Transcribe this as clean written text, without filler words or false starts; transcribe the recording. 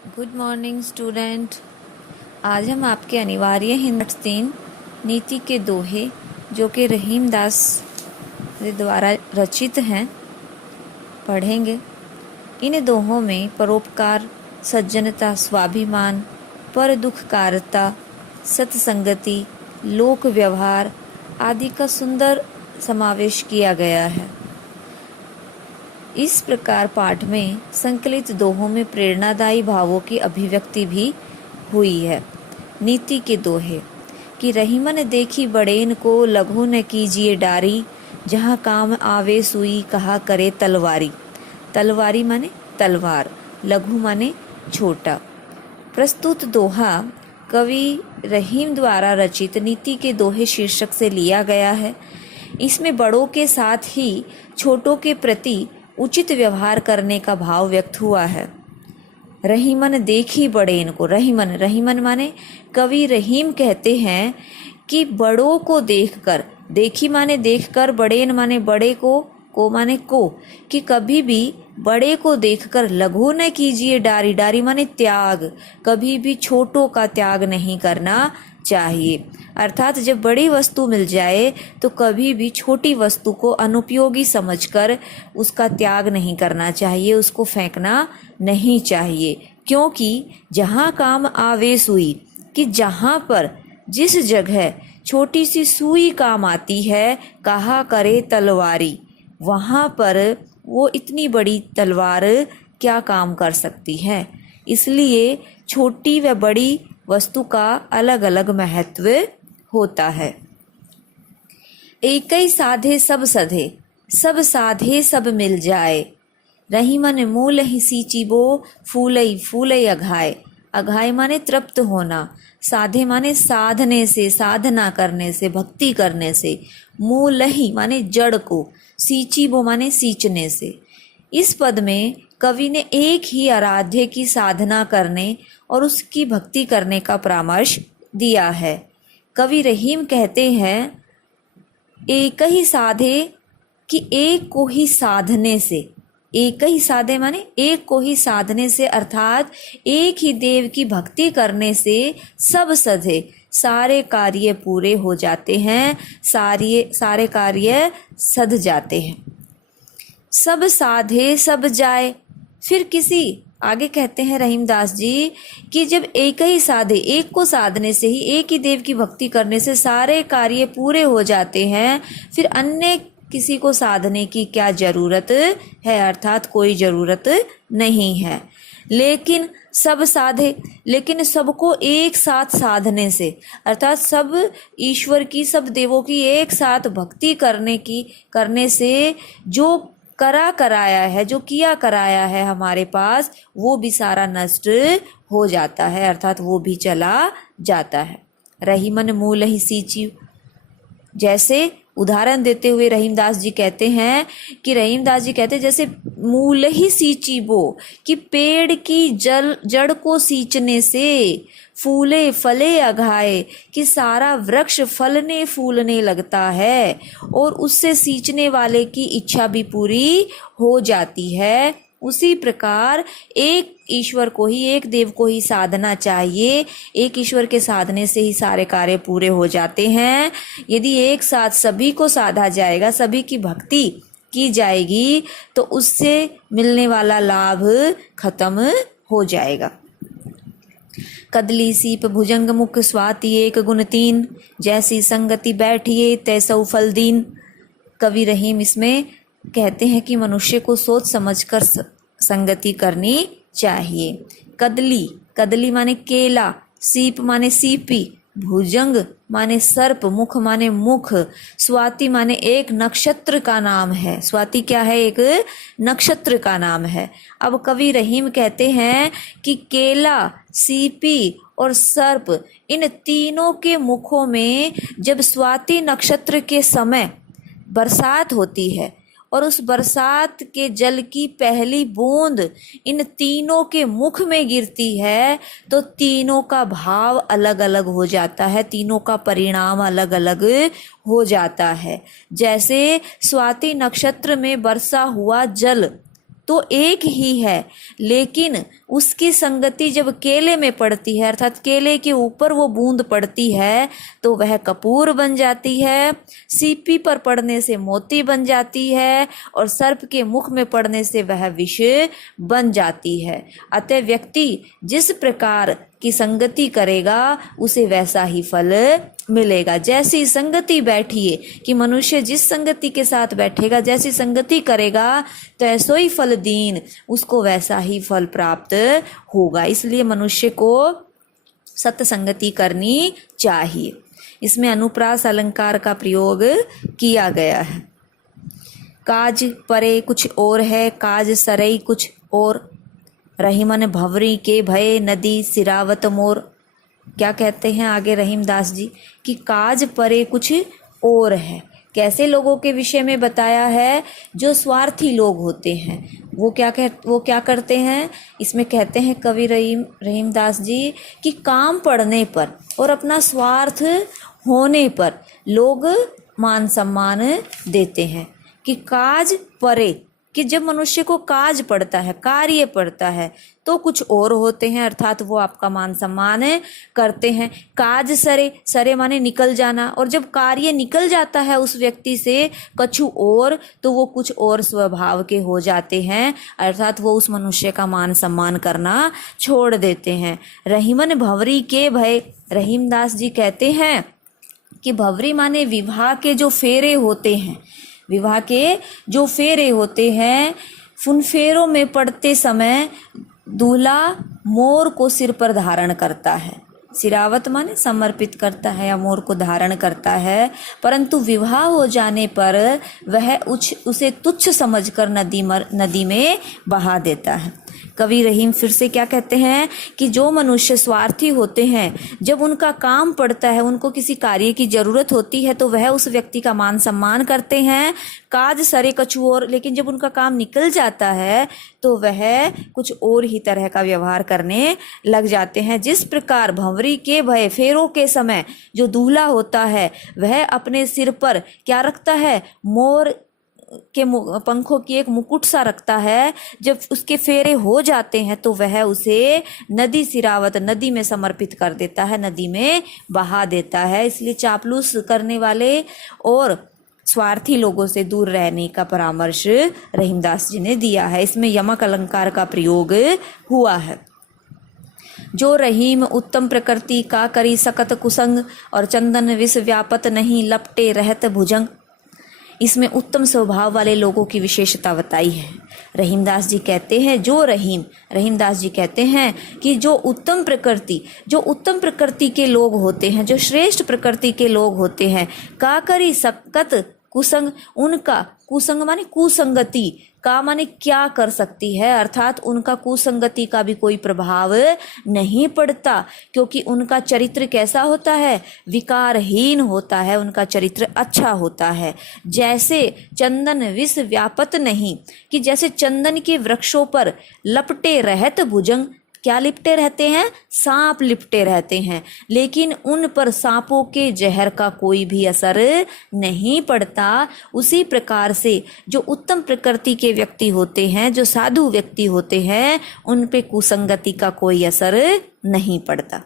Good morning student. आज हम आपके अनिवार्य हिंदी 3 नीति के दोहे जो कि रहीम दास द्वारा रचित हैं पढ़ेंगे। इन दोहों में परोपकार, सज्जनता, स्वाभिमान, पर दुखकारता, सत्संगति, लोक व्यवहार आदि का सुंदर समावेश किया गया है। इस प्रकार पाठ में संकलित दोहों में प्रेरणादायी भावों की अभिव्यक्ति भी हुई है। नीति के दोहे कि रहीमन देखी बड़ेन को, लघु न कीजिए डारी, जहाँ काम आवे सुई कहा करे तलवारी। तलवारी माने तलवार, लघु माने छोटा। प्रस्तुत दोहा कवि रहीम द्वारा रचित नीति के दोहे शीर्षक से लिया गया है। इसमें बड़ों के साथ ही छोटों के प्रति उचित व्यवहार करने का भाव व्यक्त हुआ है। रहीमन देखी बड़ेन को, रहीमन माने कवि रहीम कहते हैं कि बड़ों को देखकर, देखी माने देखकर, बड़ेन माने बड़े को माने को, कि कभी भी बड़े को देखकर लघु न कीजिए डारी, डारी माने त्याग, कभी भी छोटों का त्याग नहीं करना चाहिए। अर्थात जब बड़ी वस्तु मिल जाए तो कभी भी छोटी वस्तु को अनुपयोगी समझकर उसका त्याग नहीं करना चाहिए, उसको फेंकना नहीं चाहिए। क्योंकि जहाँ काम आवे सुई, कि जहाँ पर जिस जगह छोटी सी सुई काम आती है, कहा करे तलवारी, वहाँ पर वो इतनी बड़ी तलवार क्या काम कर सकती है। इसलिए छोटी व बड़ी वस्तु का अलग अलग महत्व होता है। एक ही साधे सब सधे, सब साधे सब मिल जाए, रहीमन मूल ही सींचिबो, फूलई फूलई अघाए। अघाए माने तृप्त होना, साधे माने साधने से, साधना करने से, भक्ति करने से, मूल ही माने जड़ को, सींचिबो माने सींचने से। इस पद में कवि ने एक ही आराध्य की साधना करने और उसकी भक्ति करने का परामर्श दिया है। कवि रहीम कहते हैं एक ही साधे, कि एक को ही साधने से, एक ही साधे माने एक को ही साधने से, अर्थात एक ही देव की भक्ति करने से सब सधे, सारे कार्य पूरे हो जाते हैं, सारे कार्य सध जाते हैं। सब साधे सब जाए, फिर किसी आगे कहते हैं रहीमदास जी कि जब एक ही साधे, एक को साधने से ही, एक ही देव की भक्ति करने से सारे कार्य पूरे हो जाते हैं, फिर अन्य किसी को साधने की क्या जरूरत है, अर्थात कोई जरूरत नहीं है। लेकिन सब साधे, लेकिन सबको एक साथ साधने से, अर्थात सब ईश्वर की, सब देवों की एक साथ भक्ति करने से जो कराया है, जो किया कराया है हमारे पास, वो भी सारा नष्ट हो जाता है, अर्थात वो भी चला जाता है। रहीमन मूल ही सींची, जैसे उदाहरण देते हुए रहीमदास जी कहते हैं जैसे मूल ही सींची बो, कि पेड़ की जड़ को सींचने से फूले फले अघाए, कि सारा वृक्ष फलने फूलने लगता है और उससे सींचने वाले की इच्छा भी पूरी हो जाती है। उसी प्रकार एक ईश्वर को ही, एक देव को ही साधना चाहिए। एक ईश्वर के साधने से ही सारे कार्य पूरे हो जाते हैं। यदि एक साथ सभी को साधा जाएगा, सभी की भक्ति की जाएगी, तो उससे मिलने वाला लाभ खत्म हो जाएगा। कदली सीप भुजंग मुख स्वाति एक गुण तीन, जैसी संगति बैठिए तैसौ फल दीन। कवि रहीम इसमें कहते हैं कि मनुष्य को सोच समझकर संगति करनी चाहिए। कदली माने केला, सीप माने सीपी, भुजंग माने सर्प, मुख माने मुख, स्वाति माने एक नक्षत्र का नाम है। स्वाति क्या है? एक नक्षत्र का नाम है। अब कवि रहीम कहते हैं कि केला, सीपी और सर्प, इन तीनों के मुखों में जब स्वाति नक्षत्र के समय बरसात होती है और उस बरसात के जल की पहली बूंद इन तीनों के मुख में गिरती है, तो तीनों का भाव अलग अलग हो जाता है, तीनों का परिणाम अलग अलग हो जाता है। जैसे स्वाति नक्षत्र में बरसा हुआ जल तो एक ही है, लेकिन उसकी संगति जब केले में पड़ती है, अर्थात केले के ऊपर वो बूंद पड़ती है तो वह कपूर बन जाती है, सीपी पर पड़ने से मोती बन जाती है और सर्प के मुख में पड़ने से वह विष बन जाती है। अतः व्यक्ति जिस प्रकार की संगति करेगा उसे वैसा ही फल मिलेगा। जैसी संगति बैठिए कि मनुष्य जिस संगति के साथ बैठेगा, जैसी संगति करेगा तो ऐसो ही फल दीन, उसको वैसा ही फल प्राप्त होगा। इसलिए मनुष्य को सत्संगति करनी चाहिए। इसमें अनुप्रास अलंकार का प्रयोग किया गया है। काज परे कुछ और है, काज सरई कुछ और, रहीमन भंवरी के भय नदी सिरावत मोर। क्या कहते हैं आगे रहीमदास जी कि काज परे कुछ और है। कैसे लोगों के विषय में बताया है? जो स्वार्थी लोग होते हैं वो क्या करते हैं? इसमें कहते हैं कवि रहीमदास जी कि काम पड़ने पर और अपना स्वार्थ होने पर लोग मान सम्मान देते हैं। कि काज परे, कि जब मनुष्य को काज पड़ता है, कार्य पड़ता है तो कुछ और होते हैं, अर्थात वो आपका मान सम्मान करते हैं। काज सरे, सरे माने निकल जाना, और जब कार्य निकल जाता है उस व्यक्ति से कछु और तो वो कुछ और स्वभाव के हो जाते हैं, अर्थात वो उस मनुष्य का मान सम्मान करना छोड़ देते हैं। रहीमन भंवरी के भय, रहीमदास जी कहते हैं कि भंवरी माने विवाह के जो फेरे होते हैं, विवाह के जो फेरे होते हैं, उन फेरों में पड़ते समय दूल्हा मोर को सिर पर धारण करता है। सिरावत माने समर्पित करता है या मोर को धारण करता है, परंतु विवाह हो जाने पर वह उसे तुच्छ समझकर नदी में बहा देता है। कवि रहीम फिर से क्या कहते हैं कि जो मनुष्य स्वार्थी होते हैं, जब उनका काम पड़ता है, उनको किसी कार्य की जरूरत होती है तो वह उस व्यक्ति का मान सम्मान करते हैं, काज सरे कछु और, लेकिन जब उनका काम निकल जाता है तो वह कुछ और ही तरह का व्यवहार करने लग जाते हैं। जिस प्रकार भंवरी के भय फेरों के समय जो दूल्हा होता है वह अपने सिर पर क्या रखता है? मोर के पंखों की एक मुकुट सा रखता है। जब उसके फेरे हो जाते हैं तो वह उसे नदी सिरावत, नदी में समर्पित कर देता है, नदी में बहा देता है। इसलिए चापलूस करने वाले और स्वार्थी लोगों से दूर रहने का परामर्श रहीमदास जी ने दिया है। इसमें यमक अलंकार का प्रयोग हुआ है। जो रहीम उत्तम प्रकृति का करी सकत कुसंग, और चंदन विष व्यापत नहीं लपटे रहत भुजंग। इसमें उत्तम स्वभाव वाले लोगों की विशेषता बताई है। रहीमदास जी कहते हैं रहीमदास जी कहते हैं कि जो उत्तम प्रकृति के लोग होते हैं, जो श्रेष्ठ प्रकृति के लोग होते हैं, का करी सकत कुसंग, उनका कुसंग माने कुसंगति, का माने क्या कर सकती है, अर्थात उनका कुसंगति का भी कोई प्रभाव नहीं पड़ता, क्योंकि उनका चरित्र कैसा होता है? विकारहीन होता है, उनका चरित्र अच्छा होता है। जैसे चंदन विष व्यापत नहीं, कि जैसे चंदन के वृक्षों पर लपटे रहत भुजंग, क्या लिपटे रहते हैं? सांप लिपटे रहते हैं, लेकिन उन पर सांपों के जहर का कोई भी असर नहीं पड़ता। उसी प्रकार से जो उत्तम प्रकृति के व्यक्ति होते हैं, जो साधु व्यक्ति होते हैं, उन पे कुसंगति का कोई असर नहीं पड़ता।